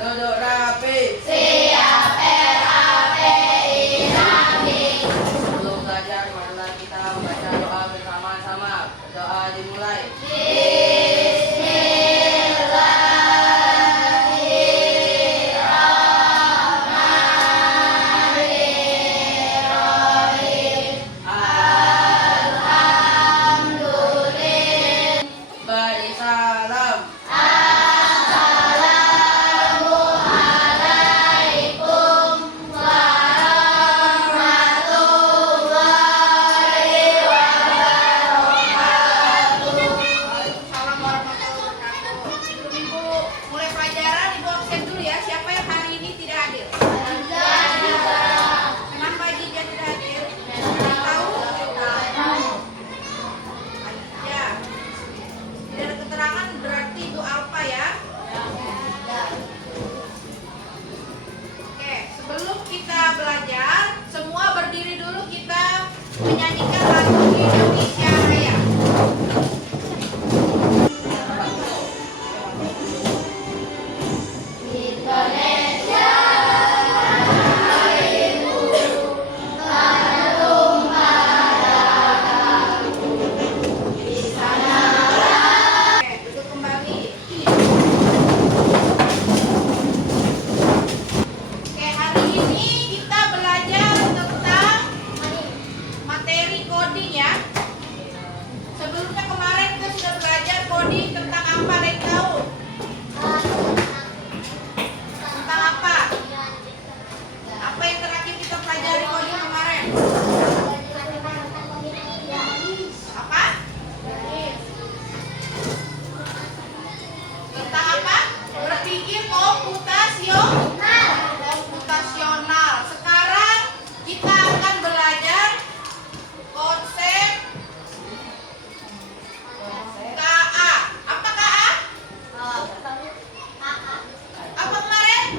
Duduk rapi. Siap RAPI rapi. Sebelum belajar, marilah kita membaca doa bersama-sama. Doa dimulai. Beri salam. Waalaikumsalam warahmatullahi wabarakatuh. Sebelum Ibu mulai pelajaran, Ibu absen dulu ya. Siapa yang hari ini tidak hadir? Kenapa Adija tidak hadir? Tahu? Adija. Tidak ada keterangan berarti Ibu Alfa ya. Oke, sebelum kita belajar, semua berdiri dulu, kita menyanyikan lagu Indonesia Raya. Oke, duduk kembali. Oke, hari ini kita belajar tentang materi coding ya. Sebelumnya kemarin kita sudah belajar coding tentang apa, ada yang tahu? Tentang apa? Apa yang terakhir kita pelajari coding kemarin? Apa? Tentang apa? Berpikir komputasional. Sekarang kita akan belajar konsep KA. Apa KA? Apa kemarin?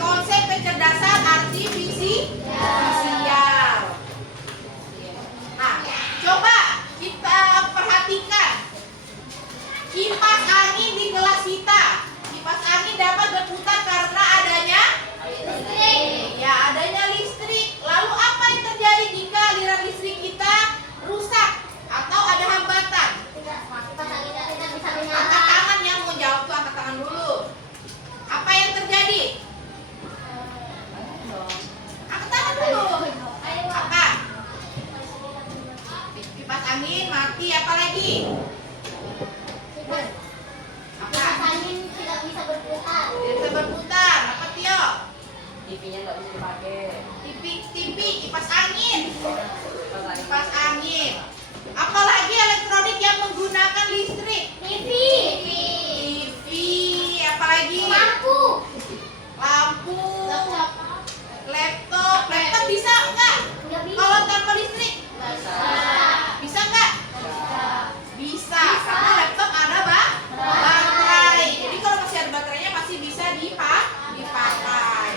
Konsep kecerdasan artifisial. Nah, coba kita perhatikan kipas angin di kelas kita. Kipas angin dapat berputar karena adanya listrik. Lalu apa yang terjadi jika aliran listrik kita rusak atau ada hambatan? Angkat tangan yang mau jawab tuh, angkat tangan dulu. Apa yang terjadi? Angkat tangan dulu. Apa? Kipas angin mati, apa lagi? Apa? Tidak bisa berputar. Apa Tio? TV-nya nggak bisa dipakai. TV, kipas angin. Kipas angin. Apalagi elektronik yang menggunakan listrik? TV. Apalagi? Lampu. Laptop bisa enggak? Kalau tanpa listrik? Bisa enggak? Bisa. Karena laptop ada baterai. Jadi kalau masih ada baterainya masih bisa dipakai.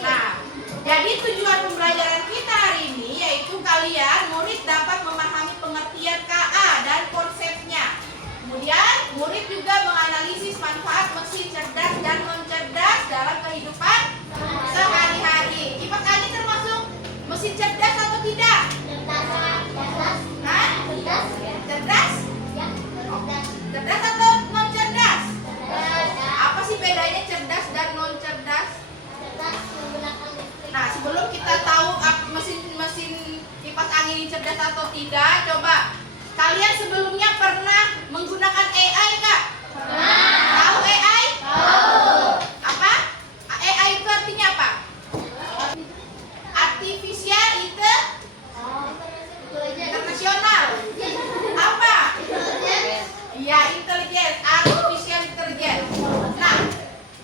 Nah, jadi tujuan pembelajaran kita hari ini yaitu kalian murid dapat memahami pengertian KA dan konsepnya. Kemudian murid juga menganalisis manfaat mesin cerdas dan non-cerdas dalam kehidupan sehari-hari. Kipas angin termasuk mesin cerdas atau tidak? Hah? Cerdas? Cerdas atau non-cerdas? Apa sih bedanya cerdas dan non-cerdas? Nah, sebelum kita tahu mesin kipas angin ini cerdas atau tidak, coba kalian sebelumnya pernah menggunakan AI nggak? Tahu AI? Apa? AI itu artinya apa? Artificial internasional. Apa? Iya, intelligence. Artificial intelligence. Nah,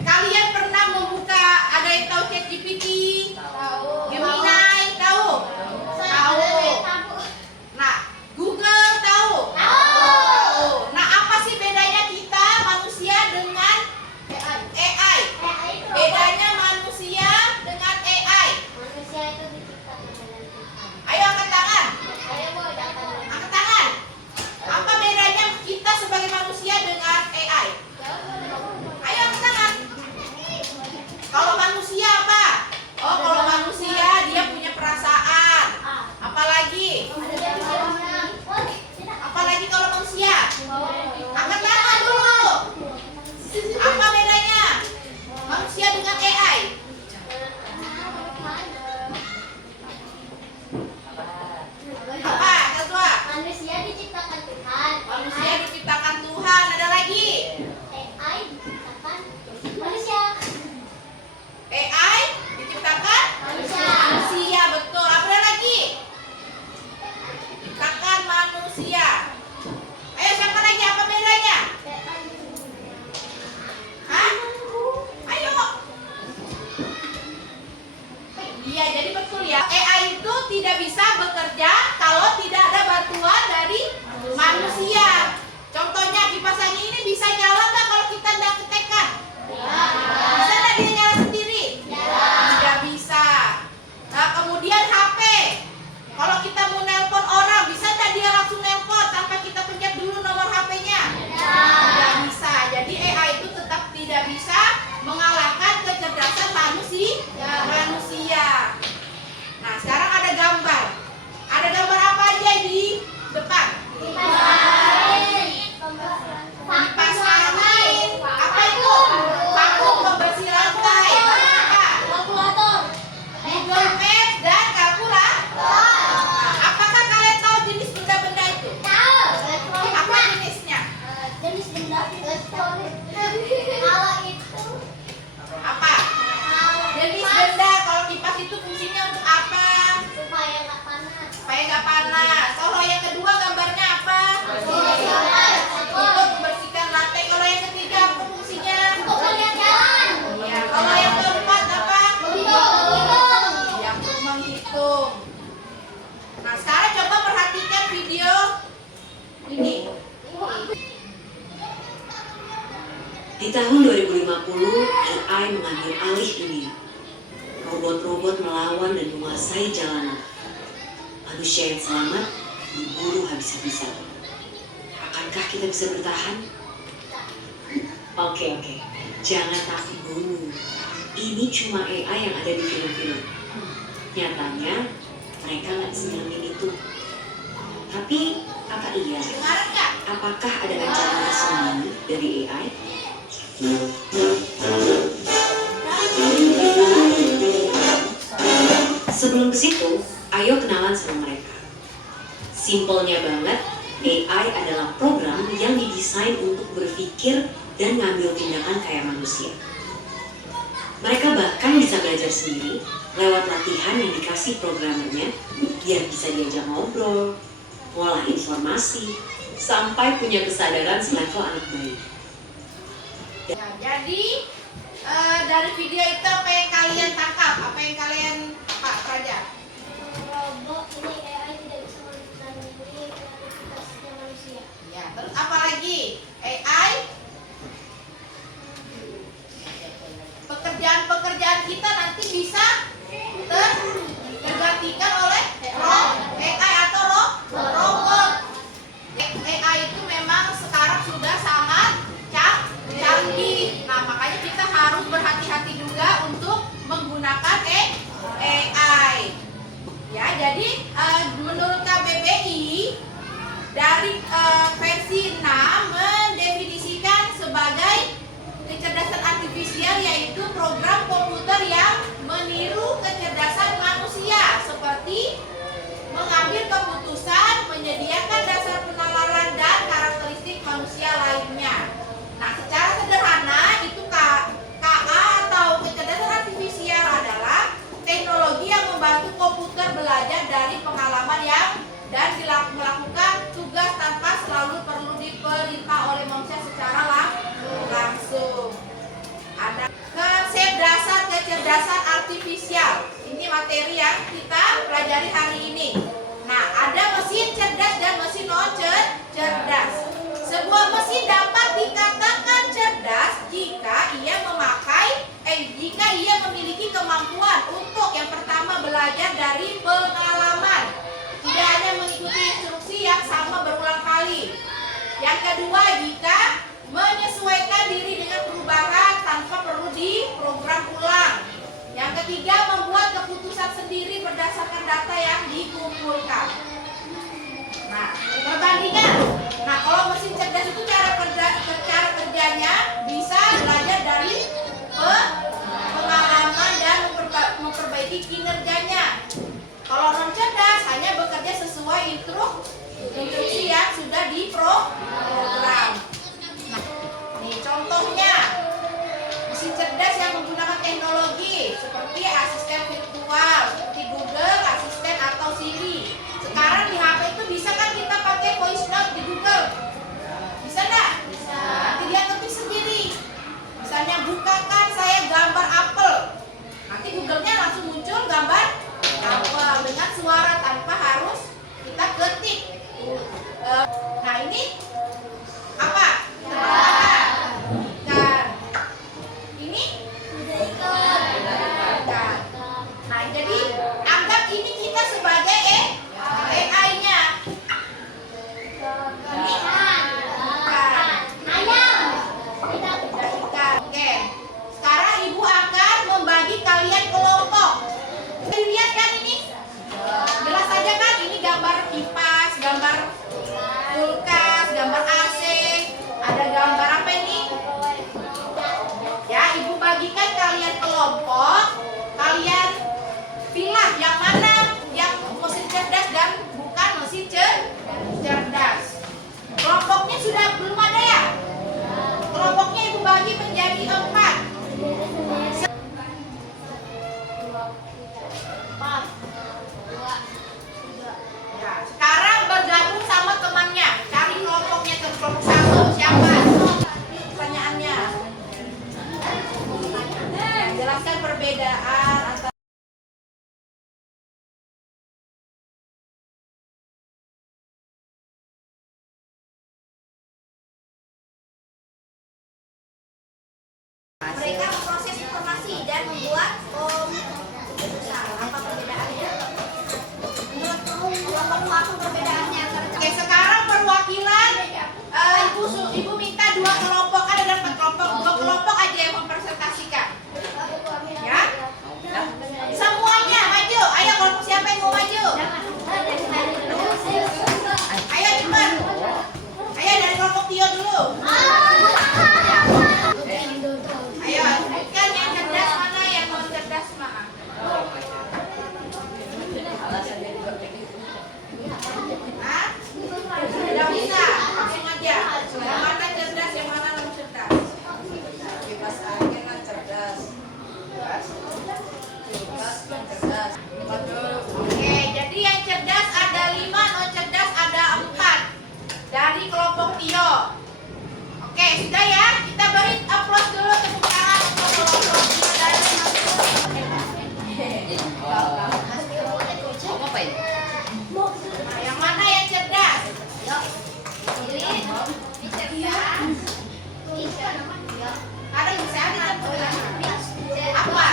kalian pernah membuka, ada yang tahu ChatGPT? Gemini, tahu? Nah, Google tahu? Nah, apa sih bedanya kita manusia manusia. Ayo siapa lagi, apa bedanya? Hah? Ayo. Iya, jadi betul ya. AI itu tidak bisa bekerja kalau tidak ada bantuan dari manusia. Contohnya kipas angin ini bisa nyala nggak kalau kita nggak ketekan? Bisa nggak dia nyala sendiri? Tidak bisa. Nah, kemudian HP. Kalau kita mau nelpon orang, bisa nggak dia langsung nelpon tanpa kita pencet dulu nomor HP-nya? Tidak bisa. Jadi AI itu tetap tidak bisa mengalahkan kecerdasan manusia. Nah, sekarang ada gambar. Ada gambar apa aja di depan? Kipas angin. Apa itu? Vakum pembersih lantai. Apa? Google Maps dan kalkulator. Nah, apakah kalian tahu jenis benda-benda itu? Apa jenisnya? Apa? Jenis benda. Kalau kipas itu fungsinya untuk apa? Supaya nggak panas. Kalau yang kedua gambarnya apa? Untuk membersihkan lantai. Kalau yang ketiga apa fungsinya? Ya. Kalau yang keempat apa? Yang untuk menghitung. Nah, sekarang coba perhatikan video ini. Di tahun 2050, AI mengambil alih dunia. Robot-robot melawan dan menguasai jalanan. Manusia yang selamat diburu habis-habisan. Akankah kita bisa bertahan? Oke. Jangan takut dulu. Ini cuma AI yang ada di film-film. Nyatanya, mereka nggak senyelin itu. Tapi, apa iya? Dengar nggak? Apakah ada ancaman tersembunyi dari AI? Sebelum ke situ, ayo kenalan sama mereka. Simpelnya banget, AI adalah program yang didesain untuk berpikir dan ngambil tindakan kayak manusia. Mereka bahkan bisa belajar sendiri lewat latihan yang dikasih programmernya biar bisa diajak ngobrol, ngolah informasi, sampai punya kesadaran selevel anak bayi. Ya, jadi dari video itu apa yang kalian tangkap? Apa yang kalian Praja? Ya, terus apa lagi? AI pekerjaan kita nanti bisa tergantikan oleh AI atau robot. AI itu memang sekarang sudah sangat canggih. Nah, makanya kita harus berhati-hati juga untuk menggunakan AI. Ya, jadi menurut KBBI dari versi 6 mendefinisikan sebagai kecerdasan artifisial yaitu program komputer yang meniru kecerdasan manusia seperti mengambil keputusan, menyediakan dasar penalaran dan karakteristik manusia lainnya. Nah, secara sederhana itu KA atau kecerdasan artifisial adalah teknologi yang membantu komputer belajar dari pengalaman dan melakukan tugas tanpa selalu perlu diperintah oleh manusia secara langsung. Ada konsep dasar kecerdasan artifisial. Ini materi yang kita pelajari hari ini. Nah, ada mesin cerdas dan mesin non cerdas. Sebuah mesin dapat dikatakan cerdas jika ia memiliki kemampuan untuk yang pertama belajar dari pengalaman, tidak hanya mengikuti instruksi yang sama berulang kali. Yang kedua, jika menyesuaikan diri dengan perubahan tanpa perlu diprogram ulang. Yang ketiga, membuat keputusan sendiri berdasarkan data yang dikumpulkan. Nah, perbandingan. Nah, kalau mesin cerdas itu cara kerjanya bisa belajar dari pengalaman dan memperbaiki kinerjanya. Kalau non cerdas hanya bekerja sesuai instruksi yang sudah diprogram. Nah, ini contohnya mesin cerdas yang menggunakan teknologi seperti asisten virtual, seperti Google Asisten atau Siri. Sekarang Ayo, sebutkan yang cerdas mana, yang non cerdas mana? Hah? Tidak bisa, langsung aja. Yang mana cerdas, yang mana non cerdas? Kipas angin kan cerdas. Kipas kan cerdas. Oke, jadi yang cerdas ada 5, non cerdas ada 4 dari kelompok Tio. Oke, sudah ya. Kita beri aplaus dulu, tepuk tangan untuk kelompok Tio dan Apa ini? Nah, yang mana yang cerdas? Ada misalnya apa?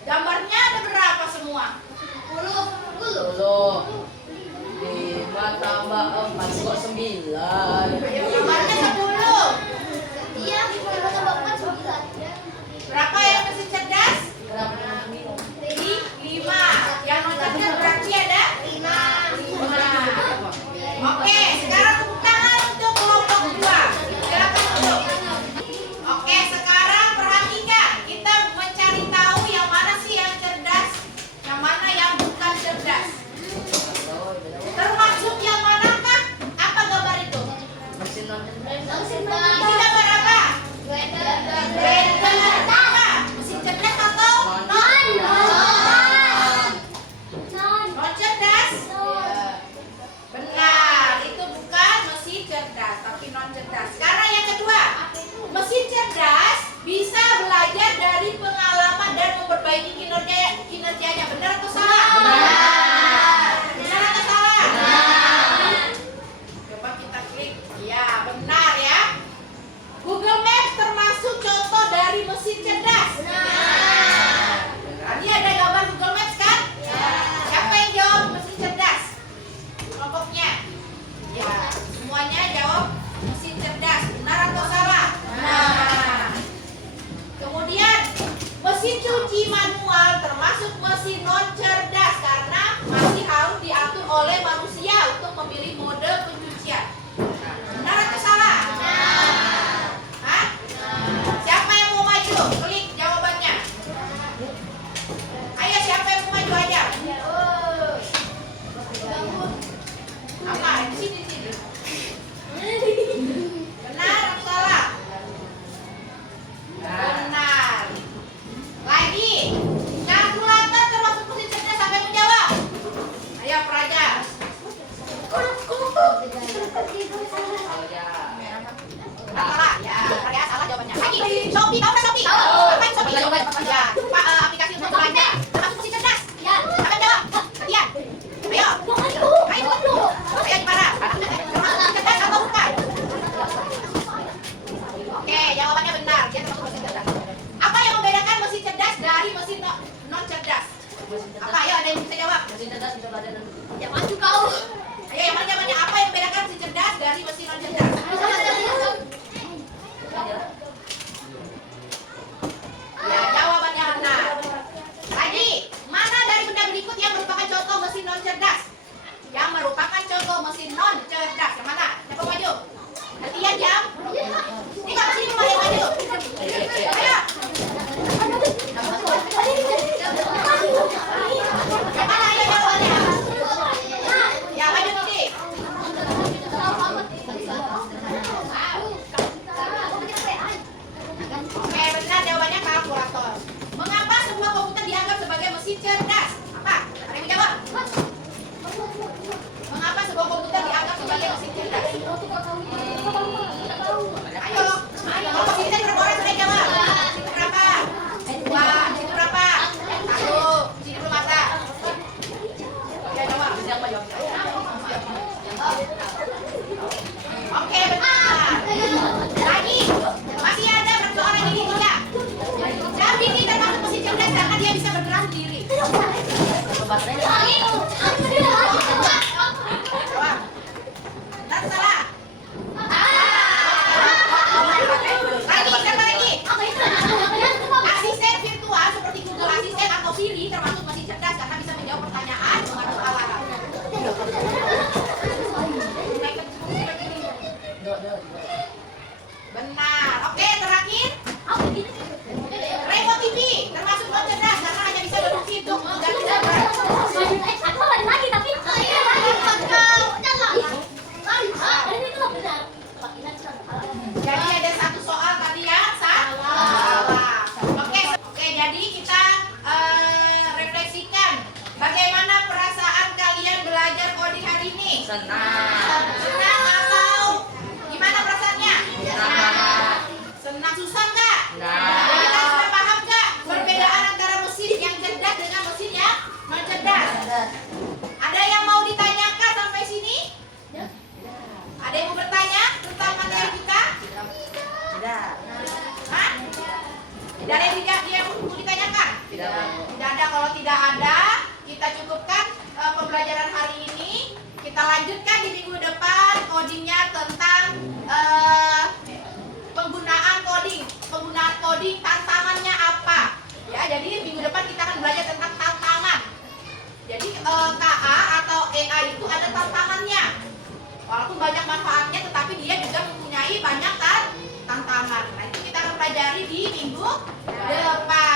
Gambarnya ada berapa semua? 10. 5 tambah 4 kok 9. Gambarnya 10. Berapa yang mesin cerdas? 5. Yang non cerdas berarti ada 5. Oke, sekarang tepuk tangan untuk kelompok 2. Silakan duduk. Oke, sekarang perhatikan. Kita mencari tahu yang mana sih yang cerdas, yang mana yang bukan cerdas. Termasuk yang manakah? Apa gambar itu? Mesin non cerdas. Ini gambar apa? Blender. Apa? Mesin cerdas atau non? Non cerdas? Benar, itu bukan mesin cerdas, tapi non cerdas. Sekarang yang kedua, mesin cerdas bisa belajar dari pengalaman dan memperbaiki kinerjanya. Benar atau salah? Benar atau salah? Coba kita klik. Ya, benar ya. Google Maps termasuk contoh dari mesin cerdas. Tadi ada gambar Google Maps kan? Siapa yang jawab mesin cerdas? Kelompoknya. Ya, semuanya jawab mesin cerdas. Benar atau salah? Benar. Kemudian mesin cuci manual termasuk mesin non cerdas karena masih harus diatur oleh manusia untuk memilih mode pencucian. Benar atau salah? Hah? Siapa yang mau maju? Klik jawabannya. Ayo, siapa yang mau maju aja? Apa? Di sini, di sini. Benar atau salah? Benar. Lagi. Kalkulator termasuk mesin cerdas, siapa yang menjawab? Ayo, Praja. Salah. Ya, Praja salah jawabannya. Lagi. Shopee, tahu nggak Shopee? Apa yang Shopee? Ya, aplikasi untuk belanja. Termasuk mesin cerdas. Siapa yang jawab? Sekian. Ayo. Ayo gimana? Termasuk mesin cerdas atau bukan? Oke, jawabannya benar. Dia termasuk mesin cerdas. Apa yang membedakan mesin cerdas dari mesin non cerdas? Apa? Ayo, ada yang bisa jawab? Mesin cerdas bisa belajar dan Ya maju kau. Ayo, yang mana jawabannya? Apa yang membedakan mesin cerdas dari mesin non cerdas? Ya, jawabannya benar. Lagi, mana dari benda berikut yang merupakan contoh mesin non cerdas? Yang merupakan contoh mesin non cerdas. Yang mana? Siapa maju? Gantian jam. Ini kamu sini mulai maju. Ayo. Yang mana? Ayo jawabannya. Ya, maju sini. Oke, benar jawabannya kalkulator. Mengapa sebuah komputer dianggap sebagai mesin cerdas? Apa? Ada yang menjawab? Mengapa sebuah komputer dianggap sebagai mesin cerdas? Ayo, kalau sini berapa orang sudah jawab? Situ berapa? 2, situ berapa? 1, sini belum ada. Ya, jawab. siapa jawab? Oke, benar. Lagi, masih ada satu orang ini tidak. Jadi ini termasuk mesin cerdas karena dia bisa bergerak sendiri. Baterainya. Jawab. Benar salah? Lagi, siapa lagi? Asisten virtual seperti Google Assistant atau Siri termasuk mesin cerdas karena bisa menjawab pertanyaan, Senang. Senang atau gimana perasaannya? Senang. Senang, susah nggak? Enggak. Jadi kalian sudah paham nggak perbedaan antara mesin yang cerdas dengan mesin yang non cerdas? Ada yang mau ditanyakan sampai sini? Ada yang mau bertanya tentang materi kita? Tidak. Hah? Tidak ada yang mau ditanyakan? Tidak. Tidak ada. Kalau tidak ada, kita cukupkan pembelajaran hari ini. Kita lanjutkan di minggu depan codingnya tentang penggunaan coding tantangannya apa? Ya, jadi minggu depan kita akan belajar tentang tantangan. Jadi KA atau AI itu ada tantangannya. Walaupun banyak manfaatnya, tetapi dia juga mempunyai banyak tantangan. Nah, itu kita akan pelajari di minggu depan.